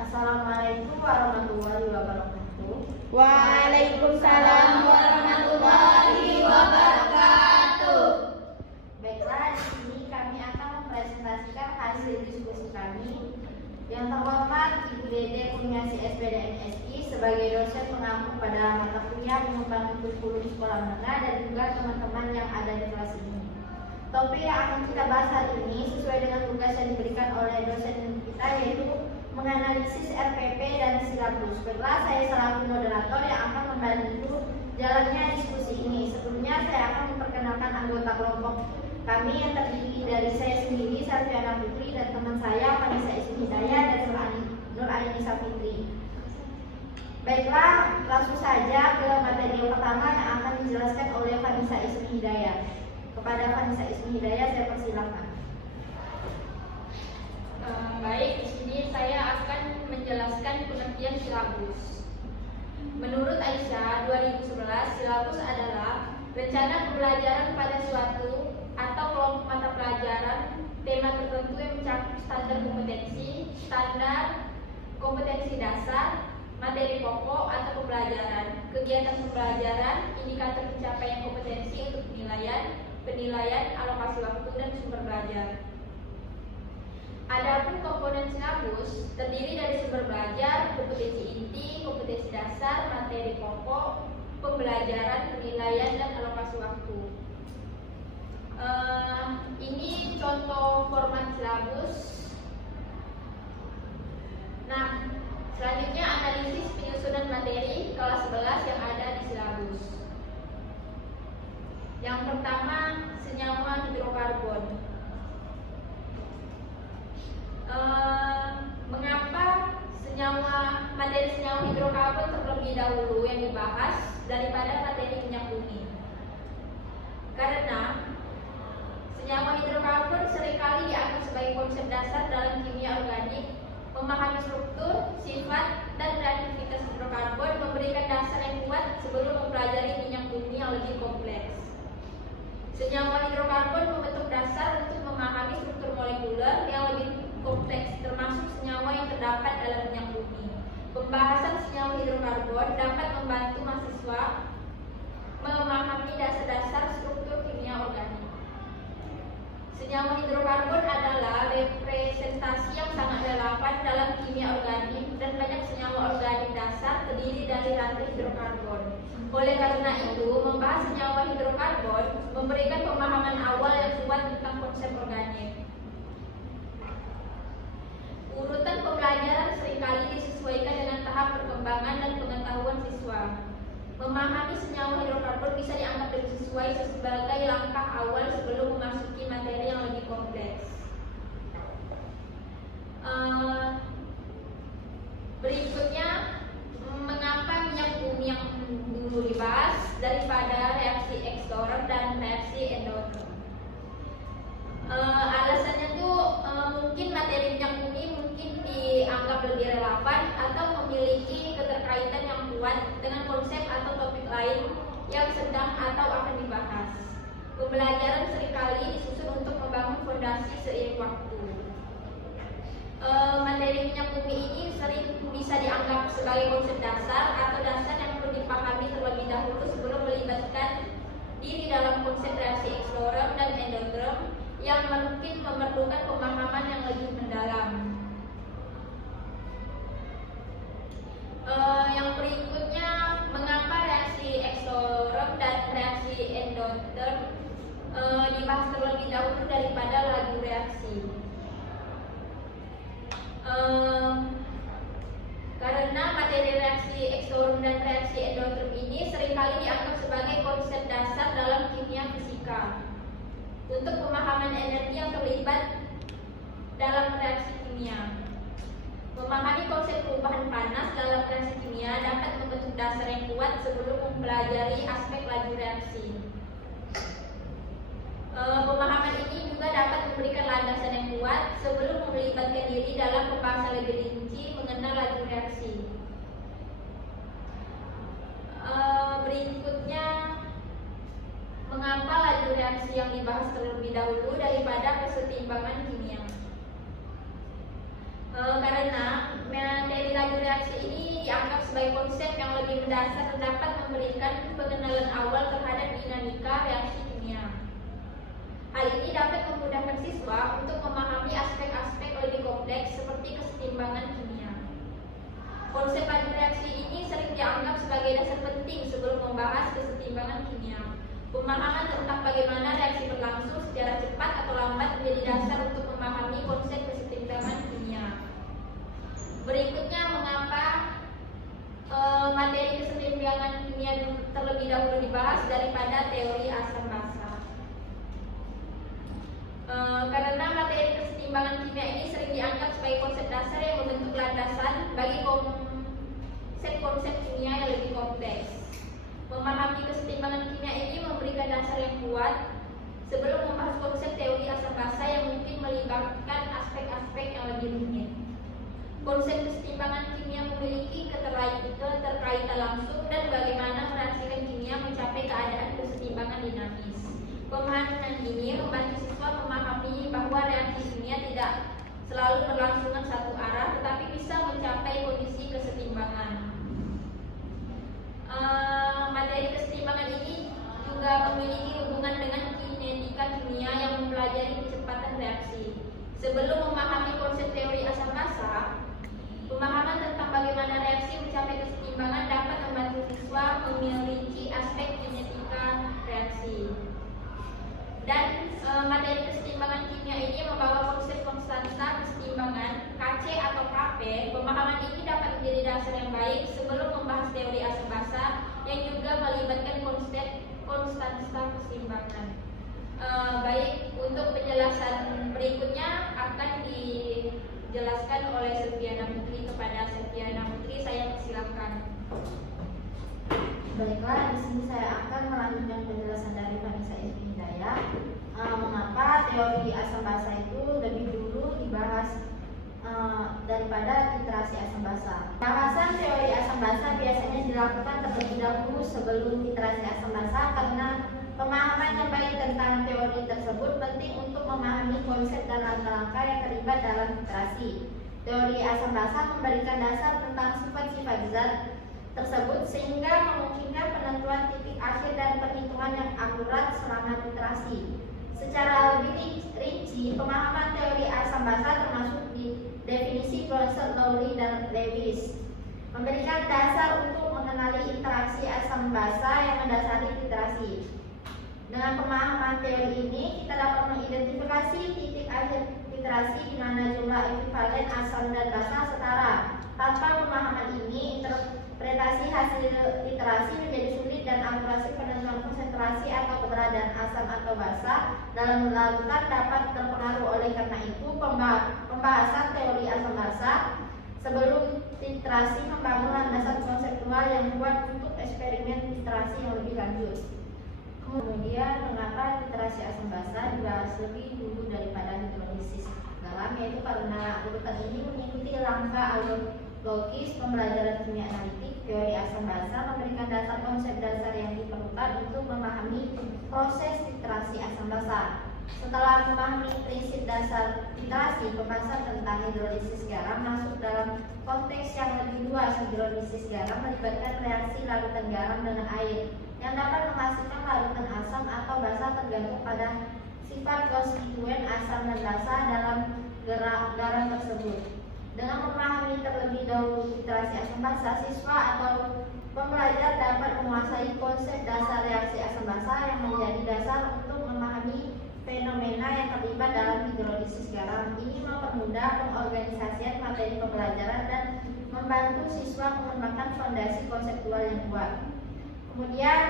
Assalamualaikum warahmatullahi wabarakatuh. Waalaikumsalam warahmatullahi wabarakatuh. Baiklah, di sini kami akan mempresentasikan hasil diskusi kami. Yang terhormat Ibu Dede Kurniasi SPD MSI sebagai dosen pengampu pada mata kuliah pengembangan kurikulum sekolah menengah dan juga teman-teman yang ada di kelas ini. Topik yang akan kita bahas hari ini sesuai dengan tugas yang diberikan oleh dosen kita, yaitu menganalisis RPP dan silabus. Baiklah, saya selaku moderator yang akan membantu jalannya diskusi ini. Sebelumnya saya akan memperkenalkan anggota kelompok kami yang terdiri dari saya sendiri, Sarfiana Putri, dan teman saya, Vanessa Ismi Hidayah dan Nur Ainisa Fitri. Baiklah, langsung saja ke materi yang pertama yang akan dijelaskan oleh Vanessa Ismi Hidayah. Kepada Vanessa Ismi Hidayah, saya persilakan. Baik, di sini saya akan menjelaskan pengertian silabus. Menurut Aisyah 2011, silabus adalah rencana pembelajaran pada suatu atau kelompok mata pelajaran tema tertentu yang mencakup standar kompetensi dasar, materi pokok atau pembelajaran, kegiatan pembelajaran, indikator pencapaian kompetensi untuk penilaian, alokasi waktu dan sumber belajar. Adapun komponen silabus terdiri dari sumber belajar, kompetensi inti, kompetensi dasar, materi pokok, pembelajaran, penilaian, dan alokasi waktu. Ini contoh format silabus. Nah, selanjutnya analisis penyusunan materi kelas 11 yang ada di silabus. Yang pertama, senyawa hidrokarbon. Mengapa materi senyawa hidrokarbon terlebih dahulu yang dibahas daripada materi minyak bumi? Karena senyawa hidrokarbon seringkali dianggap sebagai konsep dasar dalam kimia organik. Memahami struktur, sifat, dan reaktivitas hidrokarbon memberikan dasar yang kuat sebelum mempelajari minyak bumi yang lebih kompleks. Senyawa hidrokarbon membentuk dasar untuk memahami struktur molekuler yang lebih kompleks, termasuk senyawa yang terdapat dalam minyak bumi. Pembahasan senyawa hidrokarbon dapat membantu mahasiswa memahami dasar-dasar struktur kimia organik. Senyawa hidrokarbon adalah representasi yang sangat relevan dalam kimia organik, dan banyak senyawa organik dasar terdiri dari rantai hidrokarbon. Oleh karena itu, membahas senyawa hidrokarbon memberikan pemahaman awal yang kuat tentang konsep organik. Urutan pembelajaran seringkali disesuaikan dengan tahap perkembangan dan pengetahuan siswa. Memahami senyawa hidrokarbon bisa dianggap lebih sesuai sebagai langkah awal sebelum memasuki materi yang lebih kompleks. Berikutnya, mengapa minyak bumi yang dulu dibahas daripada reaksi ekstoterm dan reaksi endoterm? Alasannya tuh mungkin materi minyak bumi mungkin dianggap lebih relevan atau memiliki keterkaitan yang kuat dengan konsep atau topik lain yang sedang atau akan dibahas. Pembelajaran seringkali disusun untuk membangun fondasi seiring waktu. Materi minyak bumi ini sering bisa dianggap sebagai konsep dasar atau dasar yang perlu dipahami terlebih dahulu sebelum melibatkan diri dalam konsep reaksi ekstoterm dan endoterm yang mungkin memerlukan pemahaman yang lebih mendalam. Yang berikutnya, mengapa reaksi ekstoterm dan reaksi endoterm dibahas terlebih dahulu daripada laju reaksi? Karena materi reaksi ekstoterm dan reaksi endoterm ini seringkali dianggap sebagai konsep dasar dalam kimia fisika. Untuk pemahaman energi yang terlibat dalam reaksi kimia. Memahami konsep perubahan panas dalam reaksi kimia dapat membentuk dasar yang kuat sebelum mempelajari aspek laju reaksi. Pemahaman ini juga dapat memberikan landasan yang kuat sebelum melibatkan diri dalam pembahasan lebih rinci mengenal laju reaksi. Berikutnya, mengapa laju reaksi yang dibahas terlebih dahulu daripada kesetimbangan kimia? Karena materi lebih mendasar dan dapat memberikan pengenalan awal terhadap dinamika reaksi kimia. Hal ini dapat memudahkan siswa untuk memahami aspek-aspek lebih kompleks seperti kesetimbangan kimia. Konsep laju reaksi ini sering dianggap sebagai dasar penting sebelum membahas kesetimbangan kimia. Pemahaman tentang bagaimana reaksi berlangsung secara cepat atau lambat menjadi dasar untuk memahami konsep kesetimbangan kimia. Berikutnya, mengapa materi kesetimbangan kimia terlebih dahulu dibahas daripada teori asam basa. Karena materi kesetimbangan kimia ini sering dianggap sebagai konsep dasar yang membentuk landasan bagi konsep-konsep kimia yang lebih kompleks. Memahami kesetimbangan kimia ini memberikan dasar yang kuat sebelum membahas konsep teori asam basa yang mungkin melibatkan aspek-aspek yang lebih rumit. Konsep kesetimbangan kimia memiliki keterkaitan langsung dan bagaimana mereaksikan kimia mencapai keadaan kesetimbangan dinamis. Pemahaman ini membantu siswa memahami bahwa reaksi kimia tidak selalu berlangsungan satu arah, tetapi bisa mencapai kondisi kesetimbangan. Materi kesetimbangan ini juga memiliki hubungan dengan kinetika kimia yang mempelajari kecepatan reaksi. Sebelum memahami konsep teori asam basa, pemahaman tentang bagaimana reaksi mencapai kesetimbangan dapat membantu siswa merinci aspek kinetika reaksi. Dan materi kesetimbangan kimia ini membawa konsep konstanta kesetimbangan KC atau KP. Pemahaman ini dapat menjadi dasar yang baik sebelum membahas teori asam basa yang juga melibatkan konsep konstanta kesetimbangan. Baik, untuk penjelasan berikutnya akan dijelaskan oleh Selviana Putri. Kepada Selviana Putri, saya persilakan. Baiklah, di sini saya akan melanjutkan penjelasan dari Vanessa Ismi Hidayat. Mengapa teori asam basa itu lebih dulu dibahas daripada literasi asam basa. Bahasan teori asam basa biasanya dilakukan terlebih dahulu sebelum literasi asam basa karena pemahaman yang baik tentang teori tersebut penting untuk memahami konsep dan langkah-langkah yang terlibat dalam literasi. Teori asam basa memberikan dasar tentang sifat-sifat zat tersebut sehingga memungkinkan penentuan titik akhir dan perhitungan yang akurat selama literasi. Secara lebih rinci, pemahaman teori asam basa termasuk di definisi Bronsted, Lowry, dan Lewis memberikan dasar untuk mengenali interaksi asam basa yang mendasari literasi. Dengan pemahaman teori ini, kita dapat mengidentifikasi titik akhir literasi di mana jumlah ekuivalen asam dan basa setara. Tanpa pemahaman ini, interpretasi hasil literasi menjadi sulit dan akurasi penentuan konsentrasi atau keberadaan asam atau basa dalam larutan dapat terpengaruh. Oleh karena itu, pembahasan teori asam basa sebelum literasi membangun landasan konseptual yang kuat untuk eksperimen literasi yang lebih lanjut. Kemudian, mengapa literasi asam basa dibahas lebih dulu daripada hidrolisis garam, yaitu karena urutan ini mengikuti langkah logis pembelajaran kimia analitik. Teori asam basa memberikan dasar konsep dasar yang diperlukan untuk memahami proses literasi asam basa. Setelah memahami prinsip dasar literasi, pembahasan tentang hidrolisis garam masuk dalam konteks yang lebih luas. Hidrolisis garam melibatkan reaksi larutan garam dengan air yang dapat menghasilkan larutan asam atau basa tergantung pada sifat konstituen asam dan basa dalam garam tersebut. Dengan memahami terlebih dahulu literasi asam basa, siswa atau pembelajar dapat menguasai konsep dasar reaksi asam basa yang menjadi dasar untuk memahami fenomena yang terlibat dalam hidrolisis garam. Ini mempermudah pengorganisasian materi pembelajaran dan membantu siswa mengembangkan fondasi konseptual yang kuat. Kemudian,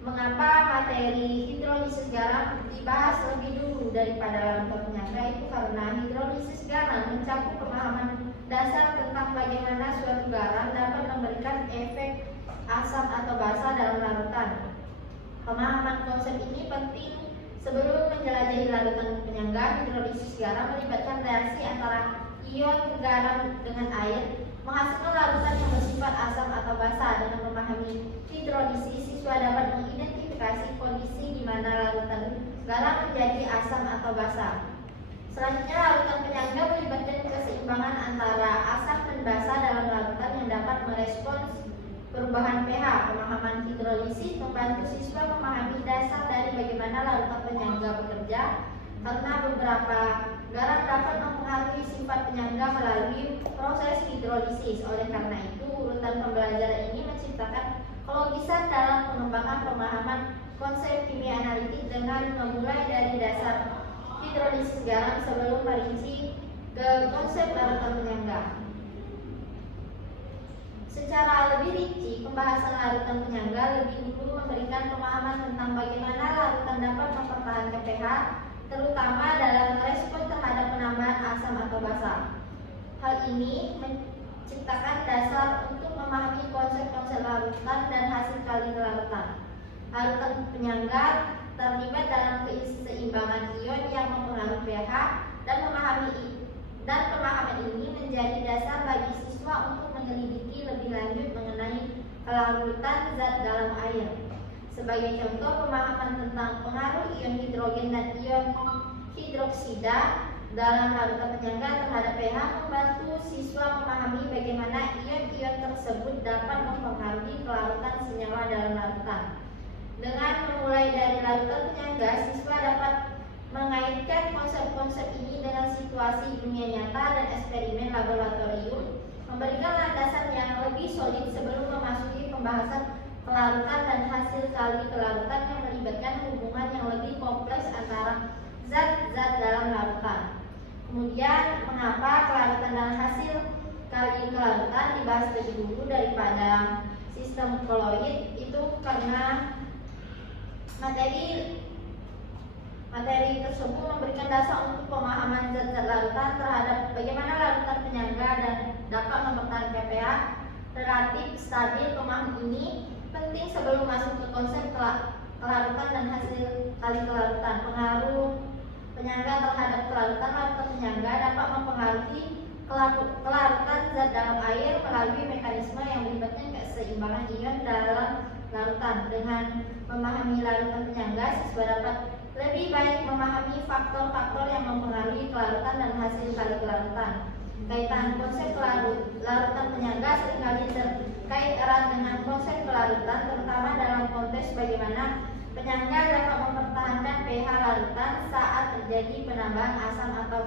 mengapa materi hidrolisis garam dibahas lebih dulu daripada larutan penyangga? Itu karena hidrolisis garam mencakup pemahaman dasar tentang bagaimana suatu garam dapat memberikan efek asam atau basa dalam larutan. Pemahaman konsep ini penting sebelum menjelajahi larutan penyangga. Hidrolisis garam melibatkan reaksi antara ion garam dengan air menghasilkan larutan yang bersifat asam atau basa. Dengan memahami hidrolisis, siswa dapat mengidentifikasi kondisi di mana larutan garam menjadi asam atau basa. Selanjutnya, larutan penyangga melibatkan keseimbangan antara asam dan basa dalam larutan yang dapat merespons perubahan pH, pemahaman hidrolisis membantu siswa memahami dasar dari bagaimana larutan penyangga bekerja, karena beberapa garam dapat mempengaruhi sifat penyangga melalui proses hidrolisis. Oleh karena itu, urutan pembelajaran ini menciptakan kelogisan dalam pengembangan pemahaman konsep kimia analitik dengan memulai dari dasar hidrolisis garam sebelum merinci ke konsep larutan penyangga. Secara lebih rinci, pembahasan larutan penyangga lebih dulu memberikan pemahaman tentang bagaimana larutan dapat mempertahankan pH, terutama dalam respon terhadap penambahan asam atau basa. Hal ini menciptakan dasar untuk memahami konsep-konsep larutan dan hasil kali larutan. Larutan penyangga terlibat dalam keseimbangan ion yang mempengaruhi pH dan pemahaman ini menjadi dasar bagi siswa untuk menyelidiki lebih lanjut mengenai kelarutan zat dalam air. Sebagai contoh, pemahaman tentang pengaruh ion hidrogen dan ion hidroksida dalam larutan penyangga terhadap pH membantu siswa memahami bagaimana ion-ion tersebut dapat mempengaruhi kelarutan senyawa dalam larutan. Dengan memulai dari larutan penyangga, siswa dapat mengaitkan konsep-konsep ini dengan situasi dunia nyata dan eksperimen laboratorium, memberikan landasan yang lebih solid sebelum memasuki pembahasan kelarutan dan hasil kali kelarutan yang melibatkan hubungan yang lebih kompleks antara zat-zat dalam larutan. Kemudian, mengapa kelarutan dan hasil kali kelarutan dibahas lebih dulu daripada sistem koloid? Itu karena materi tersebut memberikan dasar untuk pemahaman zat-zat larutan terhadap bagaimana larutan penyangga dan dapat mempertahankan pH relatif stabil. Pemahaman ini penting sebelum masuk ke konsep kelarutan dan hasil kali kelarutan. Pengaruh penyangga terhadap kelarutan. Larutan penyangga dapat mempengaruhi kelarutan zat dalam air melalui mekanisme yang melibatkan keseimbangan ion dalam larutan. Dengan memahami larutan penyangga, siswa dapat lebih baik memahami faktor-faktor yang mempengaruhi kelarutan dan hasil kali kelarutan. Kaitan konsep larutan penyangga seringkali terkait erat dengan konsep kelarutan, terutama dalam konteks bagaimana penyangga dapat mempertahankan pH larutan saat terjadi penambahan asam atau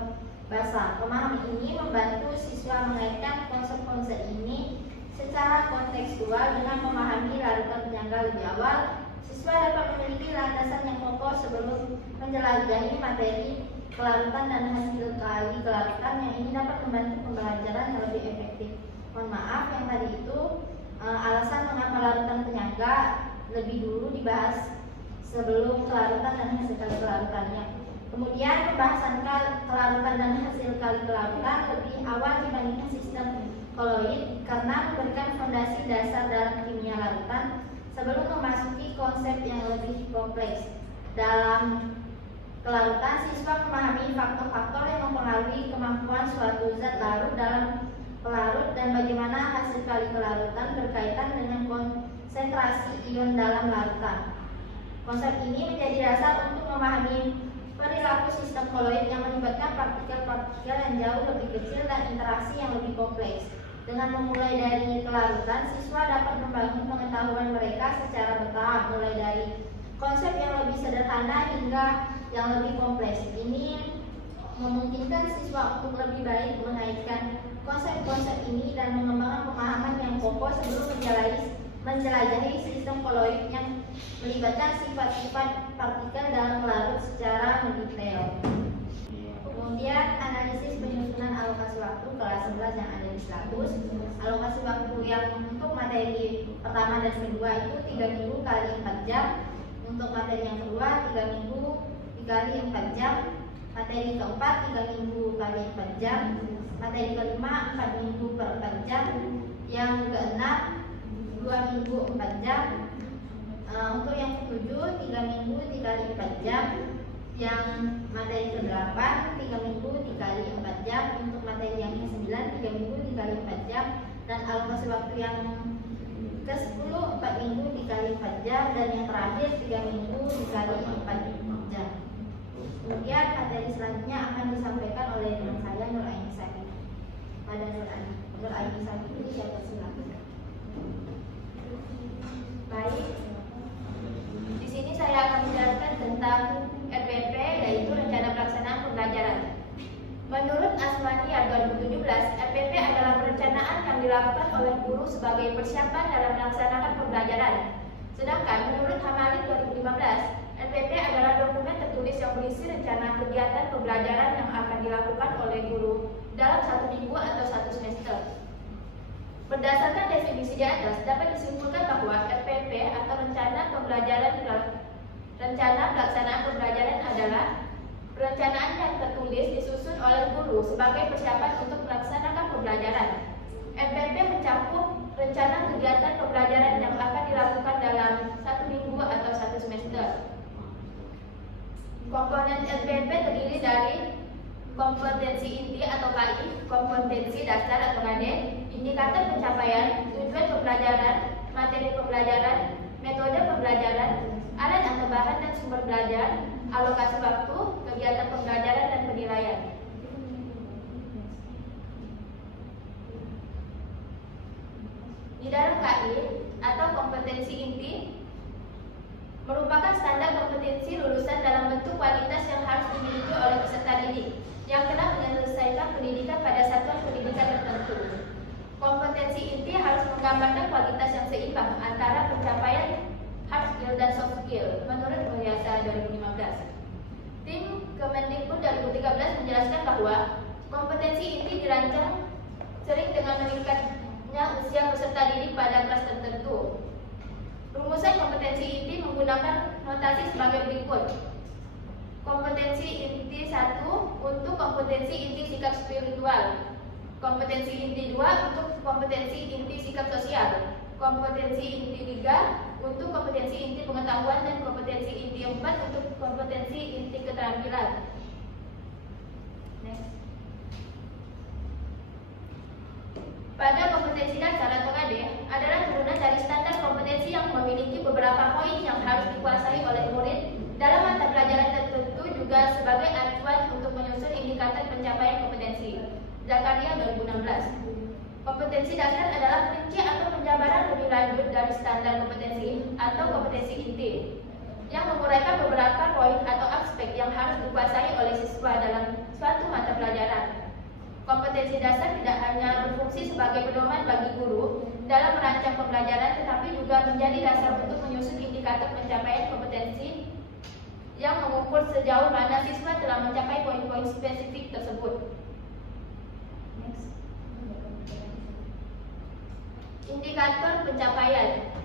basa. Pemahaman ini membantu siswa mengaitkan konsep-konsep ini secara kontekstual dengan memahami larutan penyangga lebih awal. Siswa dapat memiliki landasan yang kokoh sebelum menjelajahi materi kelarutan dan hasil kali kelarutan, yang ini dapat membantu pembelajaran yang lebih efektif. Mohon maaf, yang tadi itu alasan mengapa larutan penyangga lebih dulu dibahas sebelum kelarutan dan hasil kali kelarutannya. Kemudian pembahasan kelarutan dan hasil kali kelarutan lebih awal dibandingkan sistem koloid karena memberikan fondasi dasar dalam kimia larutan sebelum memasuki konsep yang lebih kompleks. Dalam kelarutan, siswa memahami faktor-faktor yang mempengaruhi kemampuan suatu zat larut dalam pelarut dan bagaimana hasil kali kelarutan berkaitan dengan konsentrasi ion dalam larutan. Konsep ini menjadi dasar untuk memahami perilaku sistem koloid yang melibatkan partikel-partikel yang jauh lebih kecil dan interaksi yang lebih kompleks. Dengan memulai dari kelarutan, siswa dapat membangun pengetahuan mereka secara bertahap, mulai dari konsep yang lebih sederhana hingga yang lebih kompleks. Ini memungkinkan siswa untuk lebih baik mengaitkan konsep-konsep ini dan mengembangkan pemahaman yang kokoh sebelum menjelajahi sistem koloid yang melibatkan sifat-sifat partikel dalam pelarut secara mendetail. Kemudian analisis penyusunan alokasi waktu kelas 11 yang ada di silatus. Alokasi waktu yang untuk materi pertama dan kedua itu 3 minggu kali 4 jam. Untuk materi yang kedua 3 minggu dikali 4 jam. Materi keempat 3 minggu kali 4 jam. Materi kelima 4 minggu per 4 jam. Yang keenam 2 minggu 4 jam. Untuk yang ketujuh 3 minggu dikali 4 jam. Yang materi ke-8 3 minggu dikali 4 jam. Untuk materi yang ke-9 3 minggu dikali 4 jam. Dan alokasi waktu yang ke-10 4 minggu dikali 4 jam. Dan yang terakhir 3 minggu dikali 4 jam. Kemudian materi selanjutnya akan disampaikan oleh teman saya Nur Aini Sakina. Pada Nur Aini Sakina, siapa silakan. dilakukan oleh guru sebagai persiapan dalam melaksanakan pembelajaran. Sedangkan menurut Hamalin 2015, RPP adalah dokumen tertulis yang berisi rencana kegiatan pembelajaran yang akan dilakukan oleh guru dalam 1 minggu atau 1 semester. Berdasarkan definisi di atas, dapat disimpulkan bahwa RPP atau rencana pelaksanaan pembelajaran adalah perencanaan yang tertulis disusun oleh guru sebagai persiapan untuk melaksanakan pembelajaran. RPP mencakup rencana kegiatan pembelajaran yang akan dilakukan dalam 1 minggu atau 1 semester. Komponen RPP terdiri dari kompetensi inti atau KI, kompetensi dasar atau KD, indikator pencapaian, tujuan pembelajaran, materi pembelajaran, metode pembelajaran, alat atau bahan dan sumber belajar, alokasi waktu, kegiatan pembelajaran dan penilaian. Di dalam KI atau kompetensi inti merupakan standar kompetensi lulusan dalam bentuk kualitas yang harus dimiliki oleh peserta didik yang telah menyelesaikan pendidikan pada satuan pendidikan tertentu. Kompetensi inti harus menggambarkan kualitas yang seimbang antara pencapaian hard skill dan soft skill menurut Mulyasa 2015. Tim Kemendikbud 2013 menjelaskan bahwa kompetensi inti dirancang sering dengan meningkatnya usia peserta didik pada kelas tertentu. Rumusan kompetensi inti menggunakan notasi sebagai berikut. Kompetensi inti 1 untuk kompetensi inti sikap spiritual. Kompetensi inti 2 untuk kompetensi inti sikap sosial. Kompetensi inti 3 untuk kompetensi inti pengetahuan dan kompetensi inti 4 untuk kompetensi inti keterampilan. Next. Pada kompetensi dasar atau KD adalah turunan dari standar kompetensi yang memiliki beberapa poin yang harus dikuasai oleh murid dalam mata pelajaran tertentu juga sebagai acuan untuk menyusun indikator pencapaian kompetensi. Zakaria 2016. Kompetensi dasar adalah perinci atau penjabaran lebih lanjut dari standar kompetensi atau kompetensi inti yang menguraikan beberapa poin atau aspek yang harus dikuasai oleh siswa dalam suatu mata pelajaran. Kompetensi dasar tidak hanya berfungsi sebagai pedoman bagi guru dalam merancang pembelajaran, tetapi juga menjadi dasar untuk menyusun indikator pencapaian kompetensi yang mengukur sejauh mana siswa telah mencapai poin-poin spesifik tersebut. Next. Indikator pencapaian.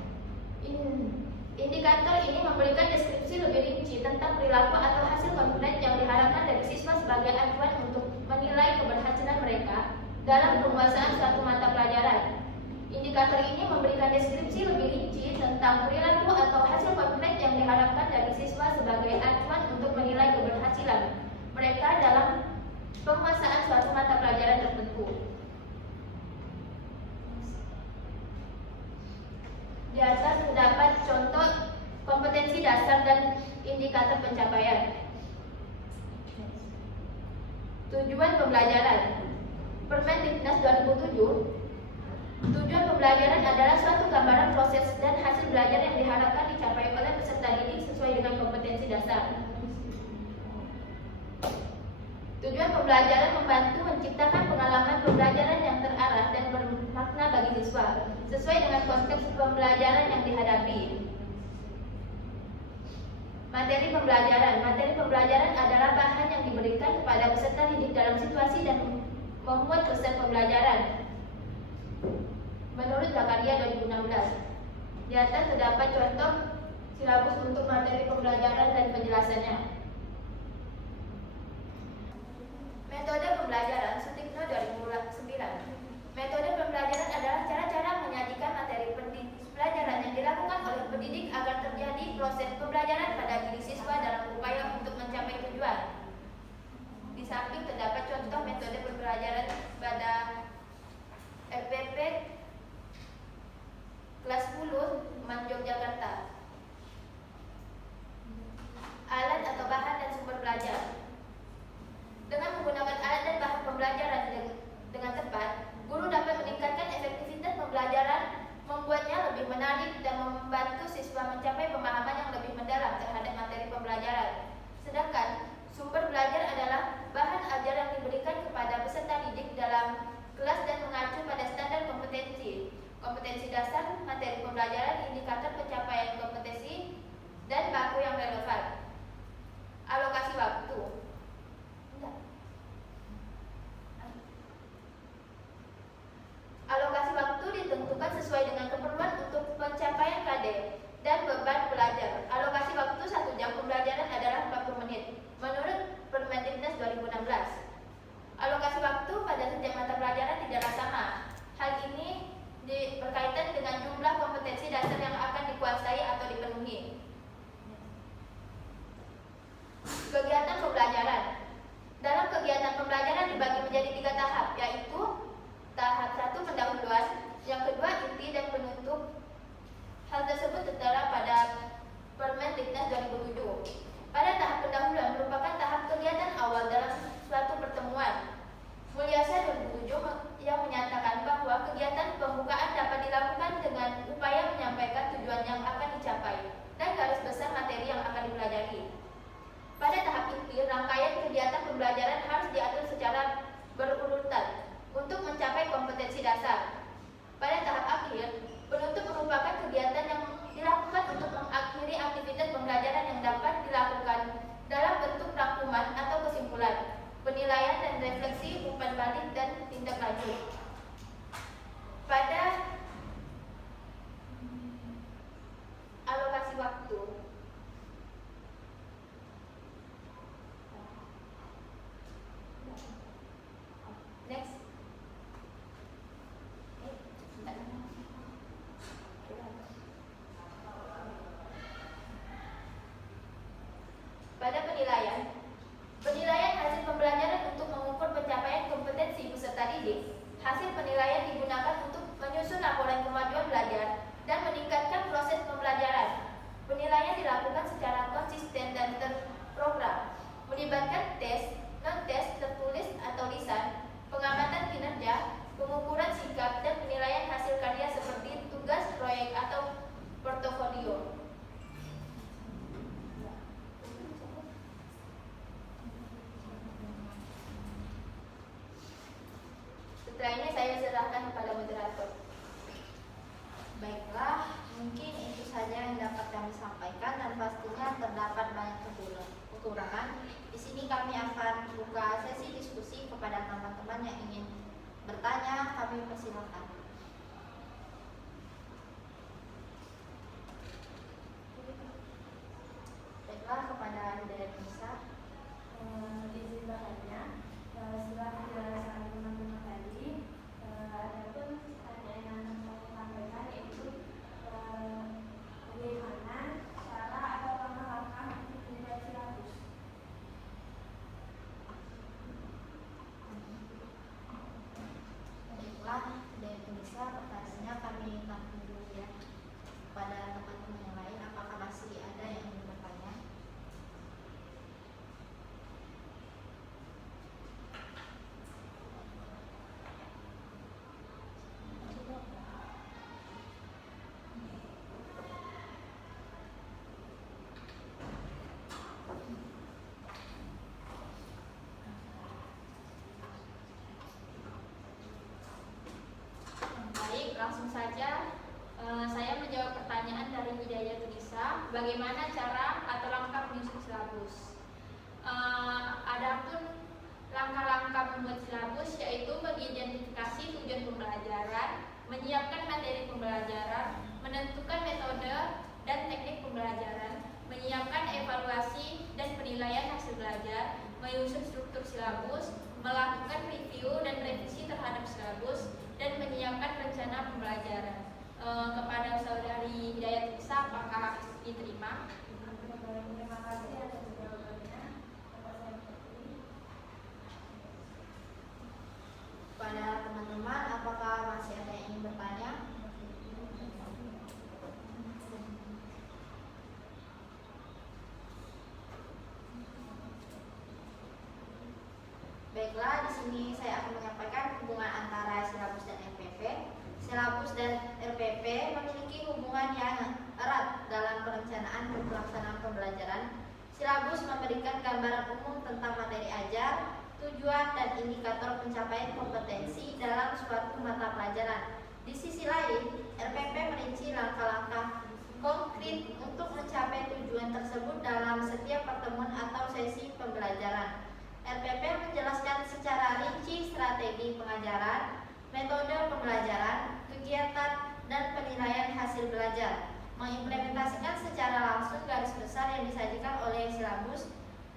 Indikator ini memberikan deskripsi lebih rinci tentang perilaku atau hasil konkret yang diharapkan dari siswa sebagai acuan untuk menilai keberhasilan mereka dalam penguasaan suatu mata pelajaran. Indikator ini memberikan deskripsi lebih rinci tentang perilaku atau hasil konkret yang diharapkan dari siswa sebagai acuan untuk menilai keberhasilan mereka dalam penguasaan suatu mata pelajaran tertentu. Di atas terdapat contoh kompetensi dasar dan indikator pencapaian. Tujuan pembelajaran. Permendiknas 2007. Tujuan pembelajaran adalah suatu gambaran proses dan hasil belajar yang diharapkan dicapai oleh peserta didik sesuai dengan kompetensi dasar. Tujuan pembelajaran membantu menciptakan pengalaman pembelajaran yang terarah dan bermakna bagi siswa sesuai dengan konteks pembelajaran yang dihadapi. Materi pembelajaran. Materi pembelajaran adalah bahan yang diberikan kepada peserta didik dalam situasi dan memuat pesan pembelajaran. Menurut Zakaria 2016. Di atas terdapat contoh silabus untuk materi pembelajaran dan penjelasannya. Metode pembelajaran Sutikno 2009. Metode pembelajaran adalah cara-cara menyajikan materi pelajaran yang dilakukan oleh pendidik agar terjadi proses pembelajaran pada diri siswa dalam upaya untuk mencapai tujuan. Di samping terdapat contoh metode pembelajaran pada RPP kelas 10 MAN Yogyakarta. Alat atau bahan dan sumber belajar. Dengan menggunakan alat dan bahan pembelajaran mencapai kemajuan belajar dan meningkatkan proses pembelajaran. Penilaian dilakukan secara konsisten dan terprogram, melibatkan tes, non-tes tertulis atau lisan, pengamatan kinerja, pengukuran sikap, dan penilaian hasil karya seperti tugas, proyek, atau portofolio. Setelah ini saya serahkan kepada moderator. Baiklah, mungkin itu saja yang dapat kami sampaikan dan pastinya terdapat banyak kekurangan. Di sini kami akan buka sesi diskusi kepada teman-teman yang ingin bertanya. Kami persilakan. Baiklah, kepada Hidayat Nisa. Izin bertanya, setelah penjelasan teman-teman tadi, ada pun pertanyaan yang mau sampaikan yaitu bagaimana cara atau langkah-langkah untuk membuat silabus. Baiklah, Hidayat Nisa, pertanyaannya kami tampung dulu ya. Kepada teman-teman yang lain, apakah masih ada yang ingin bertanya? Baik, langsung saja saya menjawab pertanyaan dari Hidayat Nisa, bagaimana cara atau langkah menyusun silabus. Adapun langkah-langkah membuat silabus yaitu mengidentifikasi tujuan pembelajaran, menyiapkan materi pembelajaran, menentukan metode dan teknik pembelajaran, menyiapkan evaluasi dan penilaian hasil belajar, menyusun struktur silabus, melakukan review dan revisi terhadap silabus, dan menyiapkan rencana pembelajaran. Kepada saudari Hidayat Nisa, apakah diterima? Terima kasih atas jawabannya. Dapat saya mengerti. Kepada teman-teman, apakah masih ada yang ingin bertanya? Baiklah, di sini saya akan menyampaikan hubungan antara silabus dan RPP. Silabus dan RPP memiliki hubungan yang erat dalam perencanaan dan pelaksanaan pembelajaran. Silabus memberikan gambaran umum tentang materi ajar, tujuan dan indikator pencapaian kompetensi dalam suatu mata pelajaran. Di sisi lain, RPP merinci langkah-langkah konkret untuk mencapai tujuan tersebut dalam setiap pertemuan atau sesi pembelajaran. RPP menjelaskan secara rinci strategi pengajaran, metode pembelajaran, kegiatan, dan penilaian hasil belajar, mengimplementasikan secara langsung garis besar yang disajikan oleh silabus.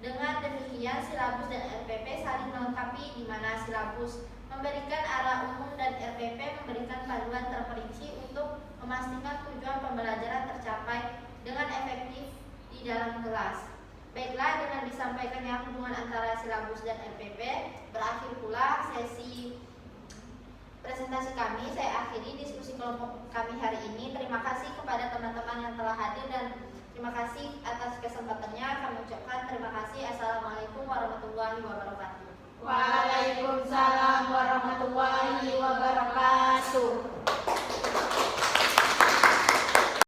Dengan demikian, silabus dan RPP saling melengkapi, di mana silabus memberikan arah umum dan RPP memberikan panduan terperinci untuk memastikan tujuan pembelajaran tercapai dengan efektif di dalam kelas. Baiklah, dengan disampaikannya hubungan antara silabus dan RPP, berakhir pula sesi presentasi kami. Saya akhiri diskusi kelompok kami hari ini. Terima kasih kepada teman-teman yang telah hadir dan terima kasih atas kesempatannya. Kami ucapkan terima kasih. Assalamualaikum warahmatullahi wabarakatuh.